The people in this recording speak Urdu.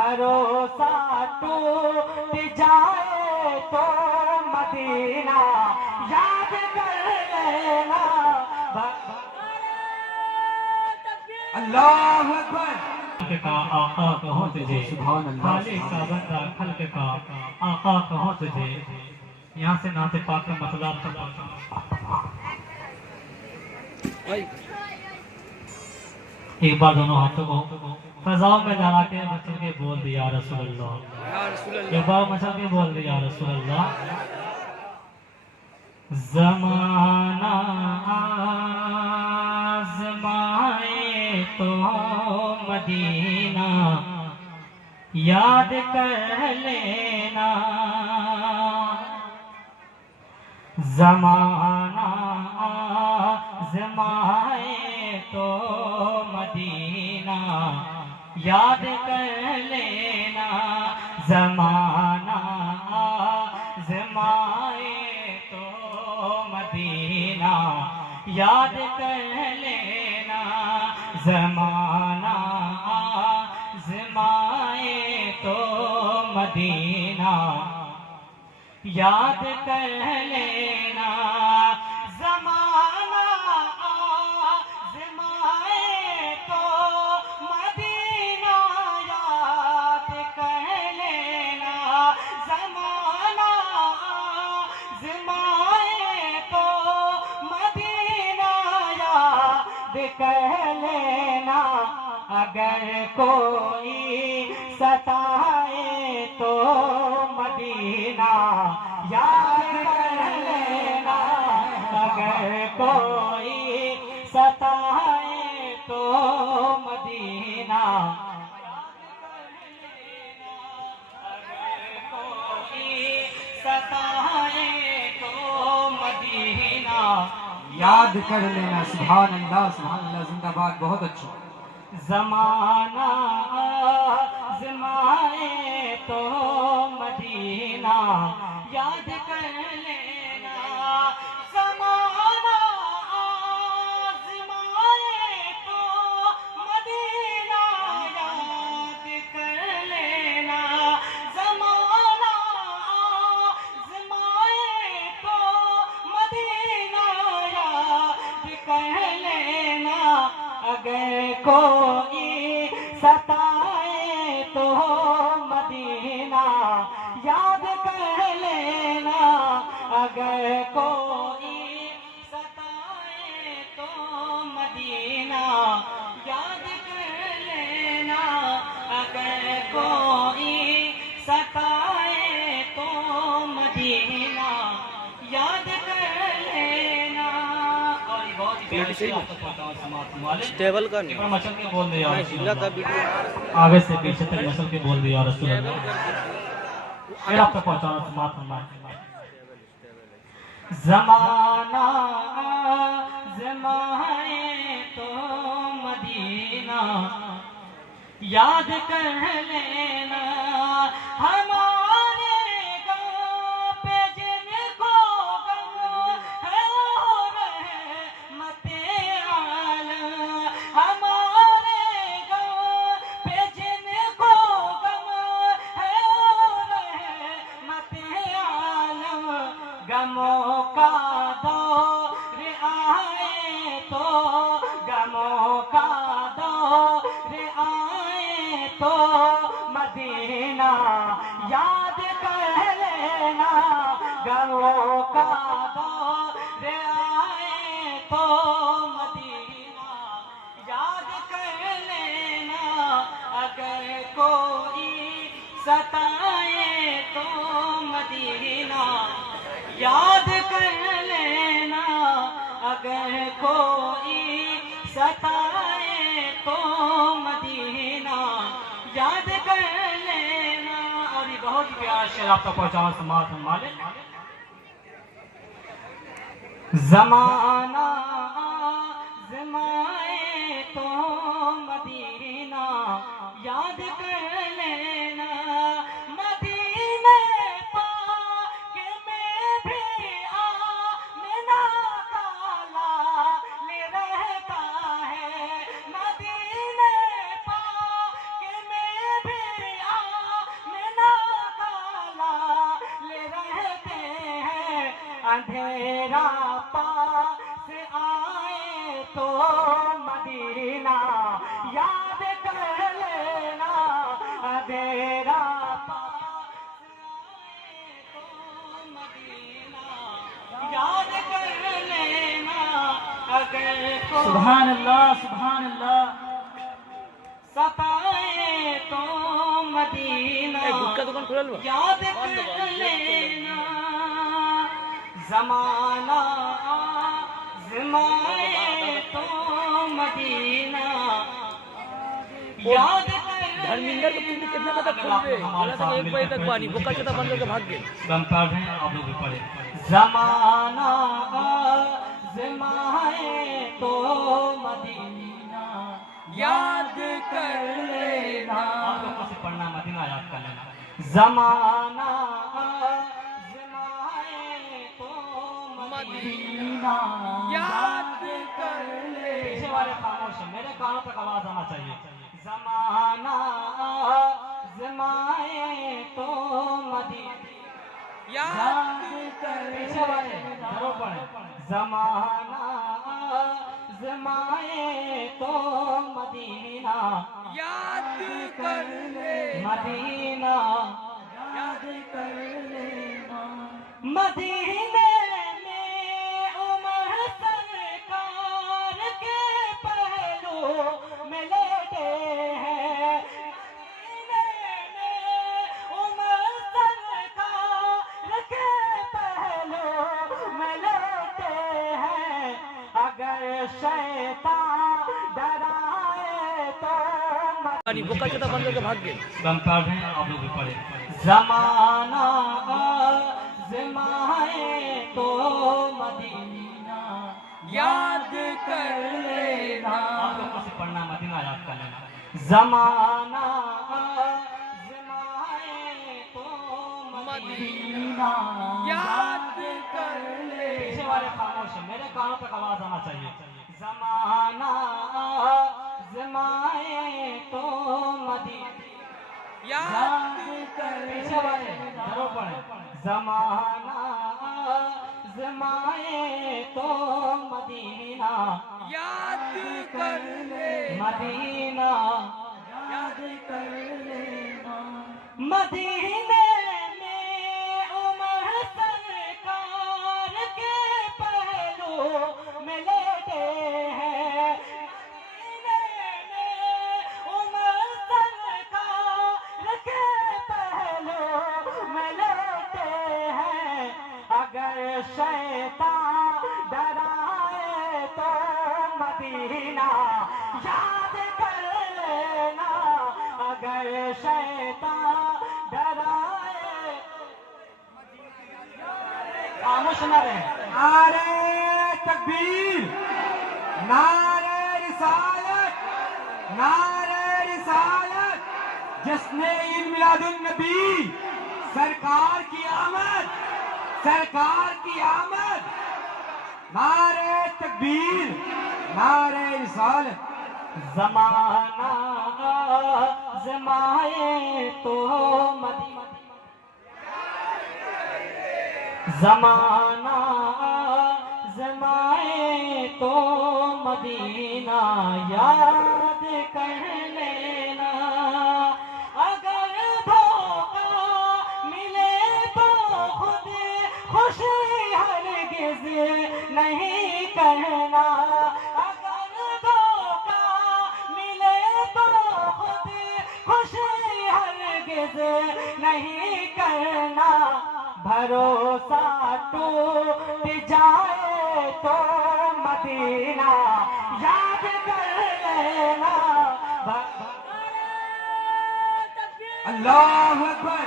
بھروسہ ٹوٹ جائے تو مدینہ یاد کر لینا. اللہ اکبر. کا آقا کہوں تجھے، خالق کا بندہ خلق کا آقا کہوں تجھے. یہاں سے نعت پاک کا مطلب تک پہنچا. ایک بار دونوں ہاتھوں کو فضاؤں میں لگا کے مچل کے بول دیا رسول اللہ. ایک بار مچل کے بول دیا رسول اللہ. زمانہ آزمائے تو مدینہ یاد کر لینا. زمانہ آزمائے تو مدینہ یاد کر لینا. زمانہ آزمائے تو مدینہ یاد کر لینا. زمانہ آزمائے تو مدینہ یاد کر لینا. زمانہ آزمائے تو مدینہ یاد کر لینا. زمانہ آزمائے تو مدینہ یاد کر لینا. اگر کوئی ستائے تو مدینہ یاد کر لینا. اگر کوئی ستائے تو مدینہ یاد کر لینا. اگر کوئی ستائے تو مدینہ یاد کر لینا. سبحان اللہ سبحان اللہ. زندہ باد. بہت اچھا. زمانہ آزمائے تو مدینہ یاد کر لینا. زمانہ آزمائے تو مدینہ یاد کر لینا. زمانہ آزمائے تو مدینہ یاد کر لینا. اگر کوئی ستائے تو مدینہ یاد کر لینا. اگر کوئی ستائے تو مدینہ یاد کر لینا. اگر کوئی ستائے تو مدینہ یاد کر لینا. اور یہ بہت پیاری ٹیبل کا نہیں مچل کے بول دیا ہلا تھا ویڈیو. آگے سے پیچھے تک مچل کے بول دیا رسول اللہ. پھر آپ تک پہنچانا سماعت فرمائیں. زمانہ آزمائے تو مدینہ یاد کر لینا. ہمارے گاؤں پہ جن کو غم ہے وہ رحمت عالم. ہمارے گاؤں پہ جن کو غم ہے وہ رحمت عالم. غموں کا دور آئے تو غموں کا دور آئے تو مدینہ یاد کر لینا. غموں کا دور آئے تو مدینہ یاد کر لینا. اگر کوئی ستائے تو مدینہ یاد کر لینا. اگر کوئی ستائے تو مدینہ یاد کر لینا. اور یہ بہت ہی پیارا شعر آپ تک پہنچانا سماعت فرمائیں. زمانہ آزمائے تو مدینہ یاد کر لینا. مدینہ پاک میں بھی آمنہ کا لال رہتا ہے. مدینہ پاک میں بھی اندھیرا پاس آئے تو مدینہ یاد کر لینا، اندھیرا پاس آئے تو مدینہ یاد کر لینا، اگر سبحان اللہ سبحان اللہ۔ ستائے تو مدینہ گٹکا دکان کھلا لو یاد کر لینا، زمانہ آزمائے تو مدینہ یاد کر دھرمیندر کو تم کتنا پتہ کھول رہے بولا تھا ایک بجے تک پانی بوکا چتا بند کر کے بھاگ گئے۔ ہم پڑھ رہے ہیں آپ لوگ بھی پڑھیں۔ زمانہ آزمائے تو مدینہ یاد کر لینا، آپ لوگوں سے پڑھنا مدینہ یاد کر لینا۔ زمانہ آزمائے تو مدینہ یاد کر لینا، پیچھے والے خاموش ہیں، میرے کانوں تک آواز آنا چاہیے۔ زمانہ آزمائے تو مدینہ یاد کر پیچھے والے ضرور پڑھیں۔ زمانہ آزمائے تو مدینہ یاد کر لے، مدینہ یاد کر لینا، مدینے میں عمر سرکار کے پہلو میں لیٹے ہیں، مدینے میں عمر سرکار کے پہلو میں لیٹے ہیں، اگر شیطان ڈرائے تو پانی بوکا چتا بند کر کے بھاگ گئے۔ ہم پڑھ رہے ہیں آپ لوگ بھی پڑھیں۔ زمانہ آزمائے تو مدینہ یاد کر لینا، آپ لوگوں سے پڑھنا مدینہ یاد کر لینا۔ زمانہ آزمائے تو مدینہ یاد کر لینا، پیچھے والے خاموش ہیں، میرے کانوں تک آواز آنا چاہیے۔ زمانہ آزمائے تو مدینہ یاد کر پیچھے والے ضرور پڑھیں۔ زمانہ آزمائے تو مدینہ یاد کر لے، مدینہ یاد کر لینا، مدینے میں عمر سرکار کے پہلو میں لیٹے ہیں، مدینے میں عمر سرکار کے پہلو میں لیٹے ہیں، اگر شیطان ڈرائے تو مدینہ یاد کر لینا، اگر شیطان ڈرائے خاموش نہ رہیں۔ نعرہ تکبیر، نعرہ رسالت، نعرہ رسالت، جشن عید میلاد النبی، سرکار کی آمد، سرکار کی آمد، نعرہ تکبیر، نعرہ رسالت۔ زمانہ آزمائے تو مدینہ، زمانہ آزمائے تو مدینہ یاد کر لینا، اگر دھوکہ ملے تو خود خوشی ہرگز نہیں کرنا، اگر دھوکہ ملے تو خود خوشی ہرگز نہیں کرنا، بھروسہ ٹوٹ جائے تو مدینہ یاد کر لینا، اللہ اکبر،